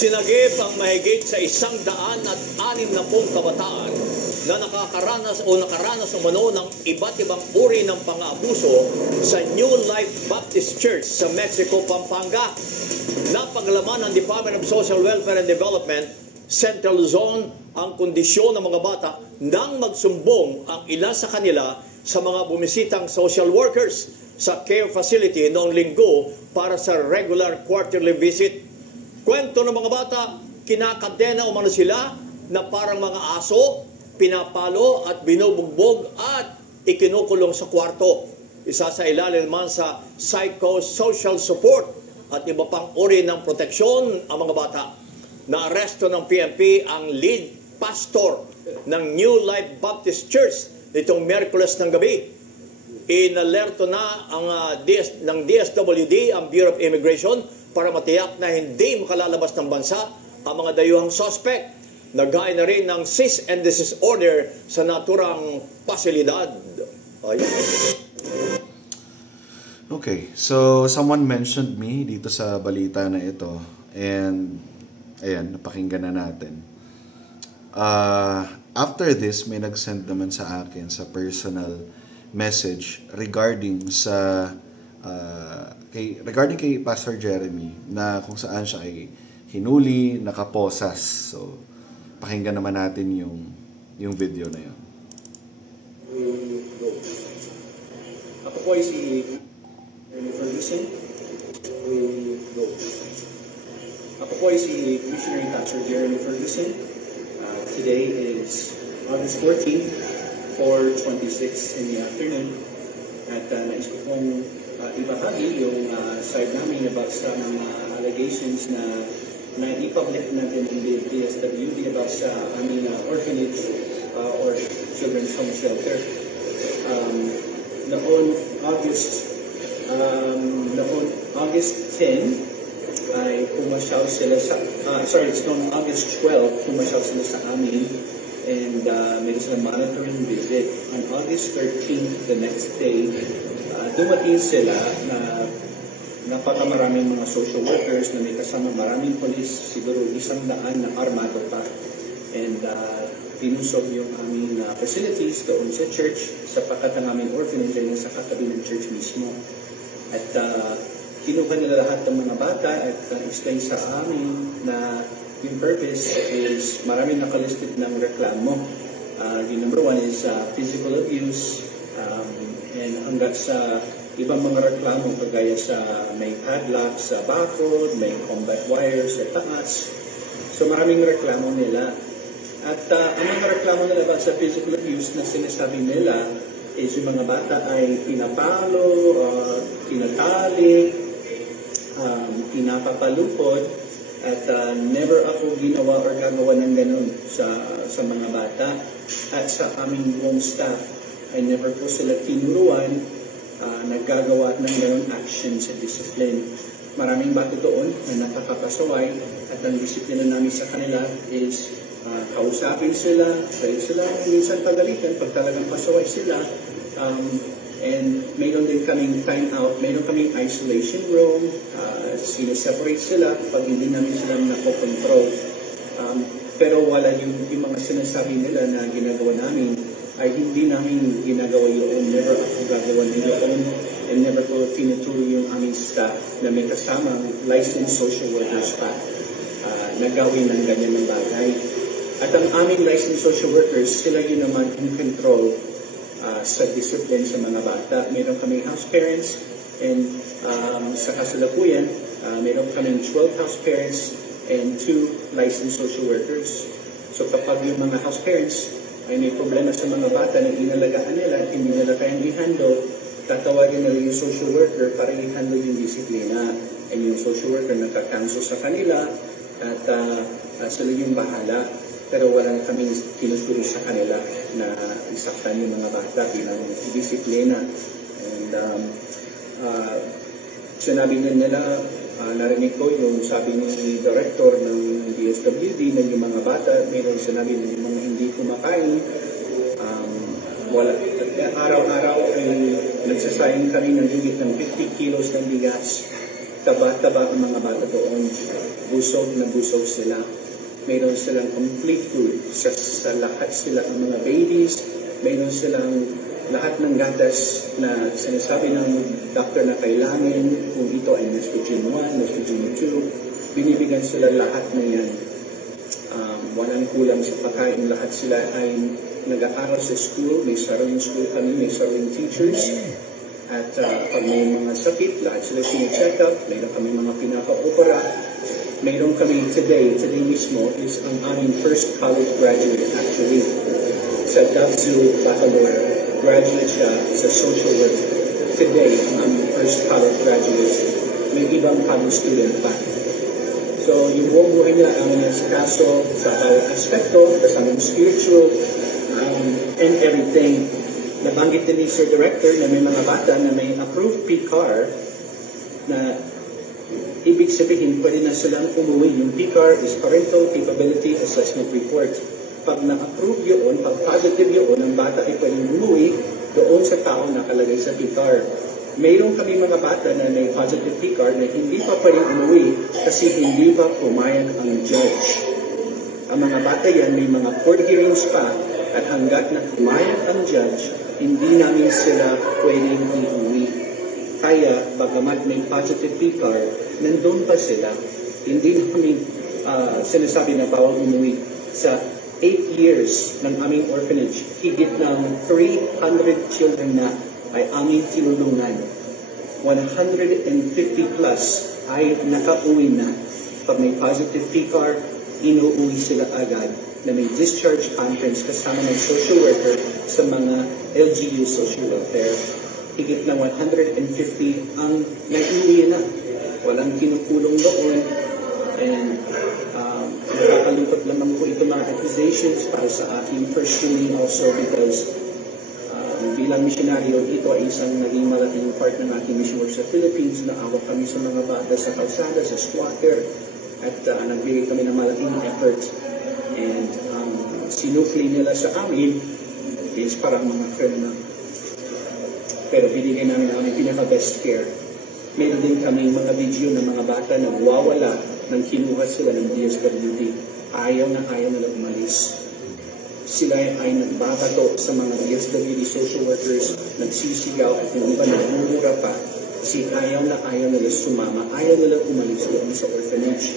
Sinagip ang mahigit sa 160 kabataan na nakaranas umano ng iba't ibang uri ng pang-aabuso sa New Life Baptist Church sa Mexico, Pampanga. Napaglaman ng Department of Social Welfare and Development, Central Luzon, ang kondisyon ng mga bata nang magsumbong ang ilan sa kanila sa mga bumisitang social workers sa care facility noong linggo para sa regular quarterly visit. Kwento ng mga bata, kinakadena umano sila na parang mga aso, pinapalo at binubugbog at ikinukulong sa kwarto. Isa sa ilalim man sa psychosocial support at iba pang uri ng proteksyon ang mga bata. Naaresto ng PNP ang lead pastor ng New Life Baptist Church nitong Miyerkules ng gabi. Inalerto na ng DSWD ang Bureau of Immigration para matiyak na hindi makalalabas ng bansa ang mga dayuhang suspect. Naghain na rin ng cease and desist order sa naturang pasilidad. Okay, so someone mentioned me dito sa balita na ito and ayan, napakinggan na natin. After this, may nag-send naman sa akin sa personal message regarding kay Pastor Jeremy na kung saan siya ay hinuli, nakaposas. So, pakinggan naman natin yung video na yun. Ako po ay si Ferguson. Ako po ay si Missionary Pastor Jeremy Ferguson. Today is August 14th, 4:26 in the afternoon. At nais ko pong ibahagi yung side namin about sa mga allegations na i-public natin in the DSWD about sa aming orphanage or children's home shelter. Noong August 10 ay pumasyaw sila sa noong August 12 pumasyaw sila sa amin and meron silang monitoring visit. On August 13th, the next day, dumating sila na napakamaraming mga social workers na may kasama maraming polis, siguro 100 na armado pa. And pinusog yung aming facilities doon sa church sapagkat ang aming orphanage ay sa katabi ng church mismo. At kinuha nila lahat ng mga bata at explain sa amin na yung purpose is maraming nakalisted ng reklamo. Yung number one is physical abuse, and hanggat sa ibang mga reklamo kagaya sa may padlock sa bakod, may combat wires sa taas. So maraming reklamo nila. At ang mga reklamo nila about sa physical abuse na sinasabi nila is yung mga bata ay pinapalo, tinatali, pinapapalupod, at never ako ginawa or gagawa ng ganun sa mga bata. At sa aming buong staff ay never po sila tinuruan naggagawa ng ganun action sa discipline. Maraming bata doon na nakakapasaway at ang disiplina namin sa kanila is kausapin sila, dahil sila minsan pagalitan pag talagang pasaway sila. And mayroon din kaming time out, mayroon kaming isolation room, sineseparate sila pag hindi namin sila nakokontrol. Pero wala yung mga sinasabi nila na ginagawa namin ay hindi namin ginagawa yun. Never ako gagawa nila yun. And never ko tinuturo yung aming staff na may kasamang licensed social workers pa na gawin ng ganyan ng bagay. At ang aming licensed social workers, sila yun naman in control sa discipline sa mga bata. Meron kaming house parents and sa kasalukuyan, meron kaming 12 house parents and 2 licensed social workers. So kapag yung mga house parents ay may problema sa mga bata na inalagaan nila at hindi nila kayang i-handle, tatawagin nila yung social worker para i-handle yung disiplina. And yung social worker nagka-cancel sa kanila at sila yung bahala. Pero wala na kaming tinuturo sa kanila na isaktan yung mga bata bilang disiplina. And sinabi nila, narinig ko yung sabi ni director ng DSWD na yung mga bata, mayroon sinabi na yung mga hindi kumakain, araw-araw ay nagsasayang kami ng higit ng 50 kilos ng bigas, taba-taba ang mga bata doon. busog na busog sila. Mayroon silang complete food sa lahat sila ang mga babies. Mayroon silang lahat ng gatas na sinasabi ng doctor na kailangan, kung ito ay estrogen 1, estrogen 2, binibigyan sila lahat na yan. Walang kulang sa pagkain, lahat sila ay nag-aaral sa school, may sariling school kami, may sariling teachers. At pag may mga sakit, lahat sila sine-check up, mayroon kami mga pinaka-opera. Mayroon kami today mismo is ang aming first college graduate actually sa Dabzu Baccalaureate. Graduate siya sa social work. Today, ang aming first college graduate. May ibang college student pa. So, yung buong buhay niya, ang kaso sa bawat aspekto, kasama spiritual, and everything. Nabanggit din ni Sir Director na may mga bata na may approved PCAR na ibig sabihin, pwede na silang umuwi. Yung PCAR is Parental Capability Assessment Report. Pag na-approve yun, pag positive yun, ang bata ay pwedeng umuwi doon sa tao nakalagay sa PCAR. Mayroon kami mga bata na may positive PCAR na hindi pa pwedeng umuwi kasi hindi pa pumayag ang judge. Ang mga bata yan, may mga court hearings pa at hanggat na pumayag ang judge, hindi namin sila pwedeng umuwi. Kaya, bagamat may positive PCAR, nandun pa sila. Hindi namin sinasabi na bawal umuwi. Sa 8 years ng aming orphanage, higit ng 300 children na ay aming tinulungan. 150 plus ay nakauwi na. Pag may positive PCAR, inuuwi sila agad na may discharge conference kasama ng social worker sa mga LGU social welfare. Higit na 150 ang naiuwi na. Walang kinukulong doon. And nakakalungkot lamang po ito mga accusations para sa akin personally also because bilang misyonaryo, ito ay isang naging malaking part ng aking mission work sa Philippines. Naawak kami sa mga bata sa kalsada, sa squatter, at nagbigay kami ng malaking effort. And sinufli nila sa amin is parang mga criminal. Pero binigay namin ang aming pinaka-best care. Meron din kami mga video ng mga bata na nawawala nang kinuha sila ng DSWD. Ayaw na umalis. Sila ay nagbabato sa mga DSWD social workers, nagsisigaw at yung iba nagmumura pa kasi ayaw nila sumama, ayaw nila umalis doon sa orphanage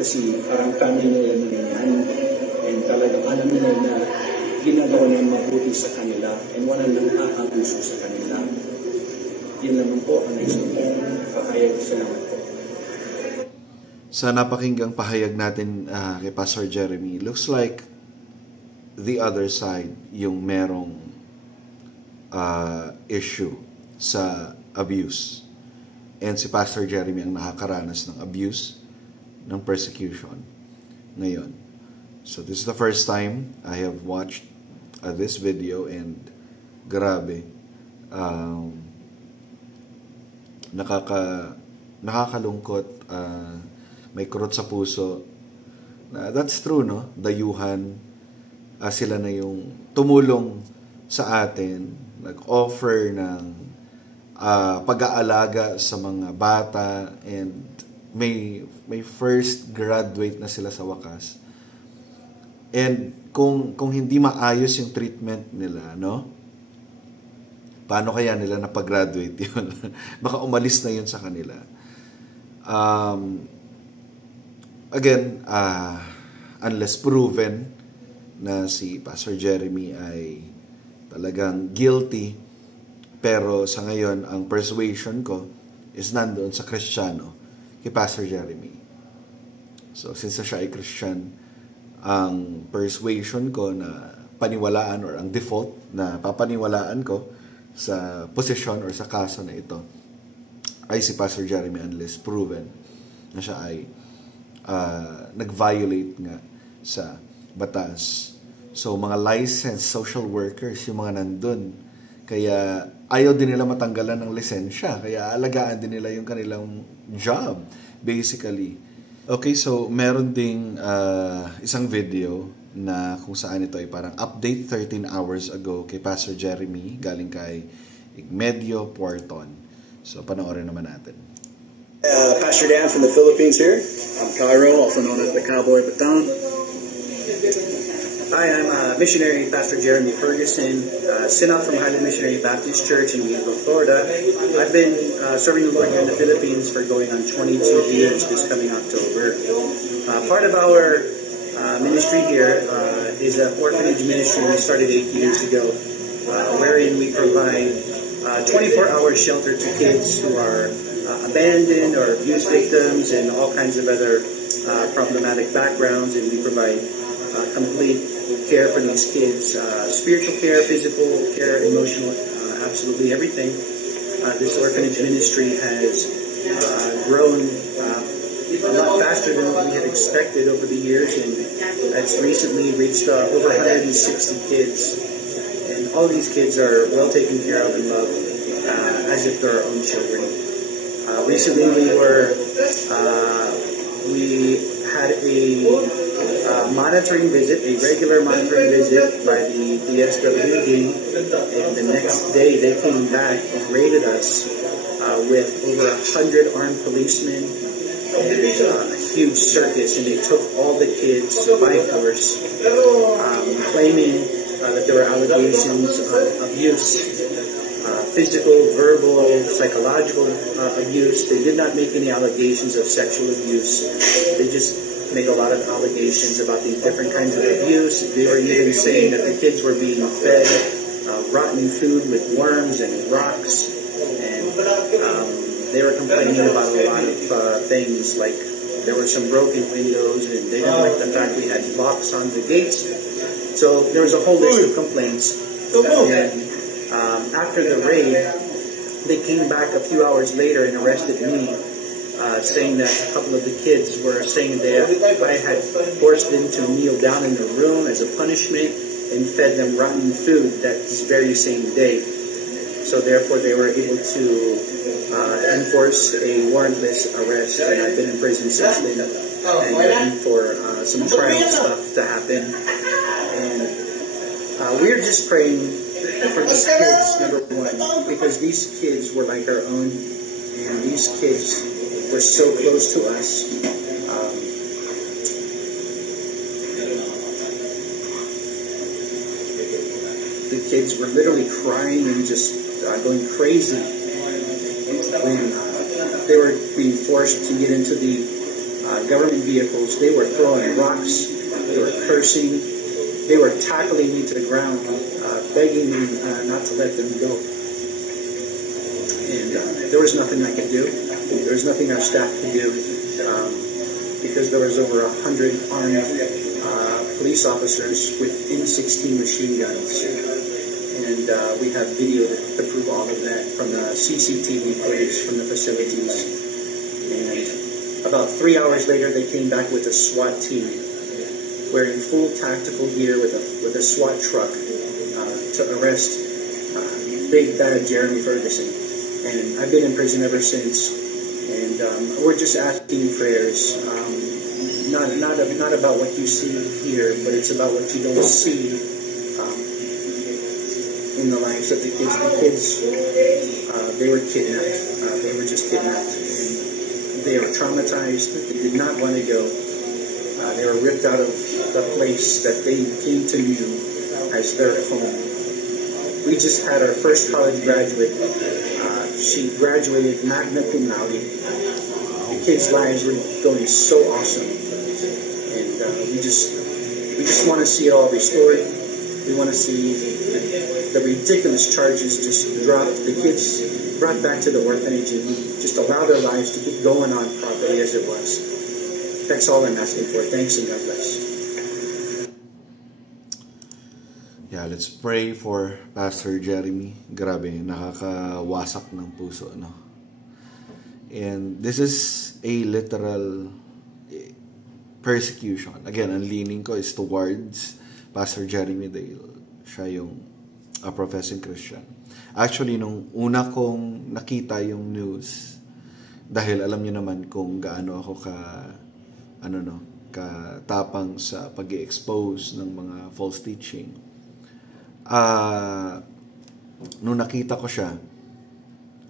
kasi parang family nila na yan and talagang alam nila na ginagawa niya mabuti sa kanila and wala nang aabuso sa kanila. Yun naman po ang isang pahayag. Salamat po. Sa napakinggang pahayag natin kay Pastor Jeremy, looks like the other side yung merong issue sa abuse. And si Pastor Jeremy ang nakakaranas ng abuse, ng persecution ngayon. So this is the first time I have watched this video and grabe. Nakakalungkot, may kurot sa puso. That's true, no? Dayuhan, sila na yung tumulong sa atin, nag-offer ng pag-aalaga sa mga bata, and may first graduate na sila sa wakas. And kung hindi maayos yung treatment nila, no? Paano kaya nila napag-graduate yun? Baka umalis na yun sa kanila. Again, unless proven na si Pastor Jeremy ay talagang guilty, pero sa ngayon, ang persuasion ko is nandoon sa Kristiyano, kay Pastor Jeremy. So, since siya ay Christian, ang persuasion ko na paniwalaan or ang default na papaniwalaan ko sa posisyon or sa kaso na ito ay si Pastor Jeremy unless proven na siya ay nag-violate nga sa batas. So, mga licensed social workers, yung mga nandun, kaya ayaw din nila matanggalan ng lisensya, kaya alagaan din nila yung kanilang job, basically. Okay, so meron ding isang video na kung saan ito ay parang update 13 hours ago kay Pastor Jeremy, galing kay Igmedio Puerton. So, panoorin naman natin. Pastor Dan from the Philippines here. I'm Cairo, also known as the Cowboy Baton. Hi, I'm missionary Pastor Jeremy Ferguson, sent out from Highland Missionary Baptist Church in Gainesville, Florida. I've been serving the Lord here in the Philippines for going on 22 years this coming October. Part of our ministry here is an orphanage ministry we started 8 years ago, wherein we provide 24-hour shelter to kids who are abandoned or abuse victims and all kinds of other problematic backgrounds, and we provide complete care for these kids, spiritual care, physical care, emotional, absolutely everything. This orphanage ministry has grown a lot faster than what we had expected over the years, and it's recently reached over 160 kids. And all these kids are well taken care of and loved as if they're our own children. Recently we had a monitoring visit, a regular monitoring visit by the DSWD, and the next day they came back and raided us with over 100 armed policemen and a huge circus, and they took all the kids by force, claiming that there were allegations of abuse, physical, verbal, psychological abuse. They did not make any allegations of sexual abuse. They just make a lot of allegations about these different kinds of abuse. They were even saying that the kids were being fed rotten food with worms and rocks, and they were complaining about a lot of things, like there were some broken windows, and they didn't like the fact we had locks on the gates. So there was a whole list of complaints. And after the raid, they came back a few hours later and arrested me, saying that a couple of the kids were saying that I had forced them to kneel down in the room as a punishment and fed them rotten food that very same day. So therefore they were able to enforce a warrantless arrest, and I've been in prison since then and waiting for some trial stuff to happen. And we're just praying for these kids, number one, because these kids were like our own, and these kids were so close to us. The kids were literally crying and just going crazy when they were being forced to get into the government vehicles. They were throwing rocks, they were cursing, they were tackling me to the ground, begging me not to let them go. And there was nothing I could do. There was nothing our staff could do, because there was over 100 armed police officers with M16 machine guns. And we have video to prove all of that from the CCTV footage from the facilities. And about 3 hours later, they came back with a SWAT team wearing full tactical gear with a SWAT truck to arrest Big Bad Jeremy Ferguson. And I've been in prison ever since. And we're just asking prayers, not about what you see here, but it's about what you don't see in the lives of the kids. The kids, they were kidnapped. They were just kidnapped. And they were traumatized. They did not want to go. They were ripped out of the place that they came to know as their home. We just had our first college graduate. She graduated magna cum laude. The kids' lives were going so awesome. And we just want to see it all restored. We want to see the ridiculous charges just dropped, the kids brought back to the orphanage, and just allow their lives to keep going on properly as it was. That's all I'm asking for. Thanks, and God bless. Yeah, let's pray for Pastor Jeremy. Grabe, nakakawasak ng puso, no? And this is a literal persecution. Again, ang leaning ko is towards Pastor Jeremy dahil siya yung a professing Christian. Actually, nung una kong nakita yung news, dahil alam niyo naman kung gaano ako katapang sa pag-i-expose ng mga false teaching. Nung nakita ko siya,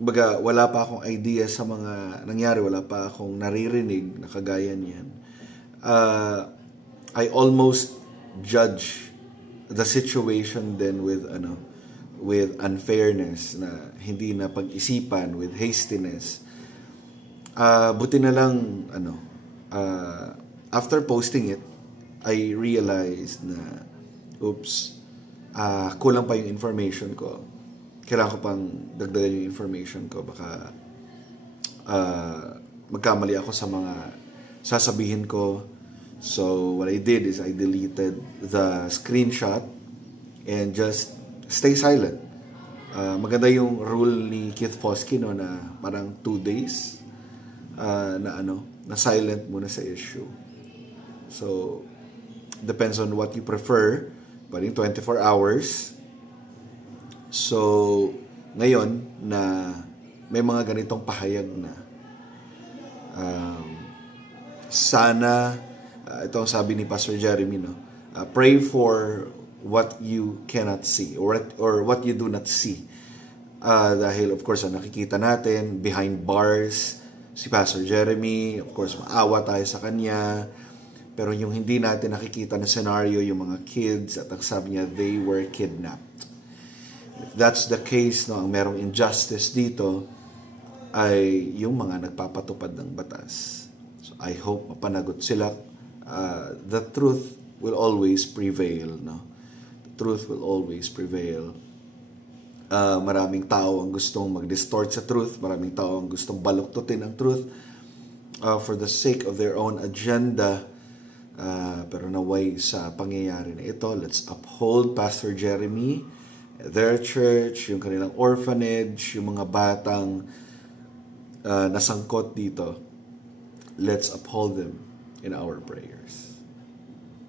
Baga, wala pa akong idea sa mga nangyari, wala pa akong naririnig na kagaya niyan. I almost judge the situation then with unfairness, na hindi na pag-isipan, with hastiness. Buti na lang after posting it, I realized na kulang pa yung information ko. Kailangan ko pang dagdagan yung information ko. Baka magkamali ako sa mga sasabihin ko. So what I did is I deleted the screenshot and just stay silent. Maganda yung rule ni Keith Foskey, no, na parang 2 days na silent muna sa issue. So depends on what you prefer. Pwedeng 24 hours. So, ngayon na may mga ganitong pahayag na, sana, ito ang sabi ni Pastor Jeremy, no? Pray for what you cannot see or what you do not see. Dahil, of course, nakikita natin, behind bars, si Pastor Jeremy, of course, maawa tayo sa kanya. Pero yung hindi natin nakikita na scenario, yung mga kids, at ang sabi niya, they were kidnapped. If that's the case, no, ang merong injustice dito ay yung mga nagpapatupad ng batas. So I hope mapanagot sila. The truth will always prevail, no? The truth will always prevail. Maraming tao ang gustong mag-distort sa truth. Maraming tao ang gustong baluktutin ang truth for the sake of their own agenda. Pero naway sa pangyayari na ito, let's uphold Pastor Jeremy, their church, yung kanilang orphanage, yung mga batang nasangkot dito. Let's uphold them in our prayers.